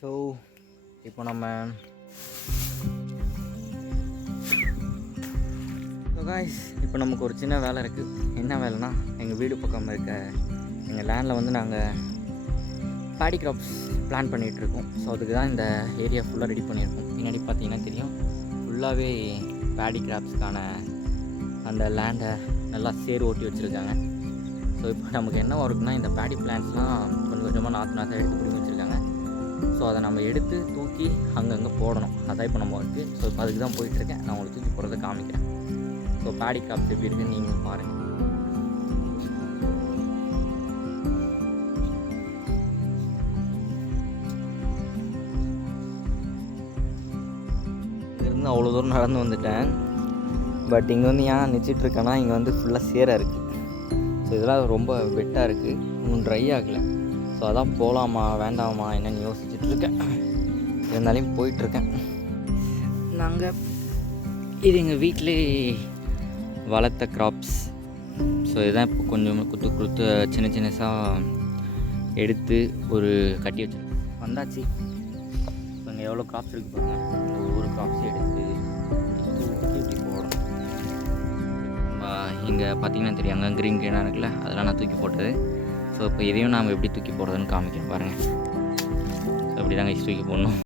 So இப்போ நம்ம guys இப்போ நமக்கு ஒரு சின்ன வேலை இருக்குது. என்ன வேலைன்னா, எங்கள் வீடு பக்கம் இருக்க எங்கள் லேண்டில் வந்து நாங்கள் பேடி கிராப்ஸ் பிளான் பண்ணிகிட்ருக்கோம். ஸோ அதுக்கு தான் இந்த ஏரியா ஃபுல்லாக ரெடி பண்ணியிருக்கோம். பின்னாடி பார்த்தீங்கன்னா தெரியும், ஃபுல்லாகவே பேடி கிராப்ஸ்க்கான அந்த லேண்டை நல்லா சேர் ஓட்டி வச்சுருக்காங்க. ஸோ இப்போ நமக்கு என்ன இருக்குன்னா, இந்த பேடி பிளான்ட்ஸ்லாம் கொஞ்சம் கொஞ்சமாக நாற்று எடுத்து பிடிச்சி வச்சுருக்காங்க. ஸோ அதை நம்ம எடுத்து தூக்கி அங்கங்கே போடணும். அதான் இப்போ நம்ம இருக்குது. ஸோ இப்போ அதுக்கு தான் போயிட்டுருக்கேன். நான் உங்களுக்கு தூக்கி போடுறதை காமிக்கிறேன். ஸோ பேடி கிராப்ஸ் எப்படி இருக்குன்னு நீங்கள் பாருங்கள். இங்கேருந்து அவ்வளோ தூரம் நடந்து வந்துட்டேன். பட் இங்கே வந்து ஏன் நிச்சிட்ருக்கேன்னா, இங்கே வந்து ஃபுல்லாக சேராக இருக்குது. ஸோ இதெல்லாம் ரொம்ப வெட்டாக இருக்குது, இன்னும் ட்ரை ஆகலை. ஸோ அதான் போகலாமா வேண்டாமா என்னென்னு யோசிச்சுட்ருக்கேன். இருந்தாலையும் போயிட்டுருக்கேன். நாங்கள் இது எங்கள் வீட்டிலே வளர்த்த கிராப்ஸ். ஸோ இதுதான் இப்போ கொஞ்சம் கொடுத்து சின்ன சின்னசாக எடுத்து ஒரு கட்டி வச்சுருக்கேன். வந்தாச்சு. ஸோ இங்கே எவ்வளோ கிராப்ஸ் இருக்குது பாருங்கள். இந்த ஒவ்வொரு கிராப்ஸும் எடுத்து தூக்கி போடணும். இங்கே பார்த்தீங்கன்னா தெரியும், அங்கே க்ரீனாக இருக்குல்ல, அதெல்லாம் நான் தூக்கி போட்டது. ஸோ இப்போ இதையும் நாம் எப்படி தூக்கி போடுறதுன்னு காமிக்கிறேன் பாருங்கள். ஸோ இப்படி தாங்க தூக்கி போடணும்.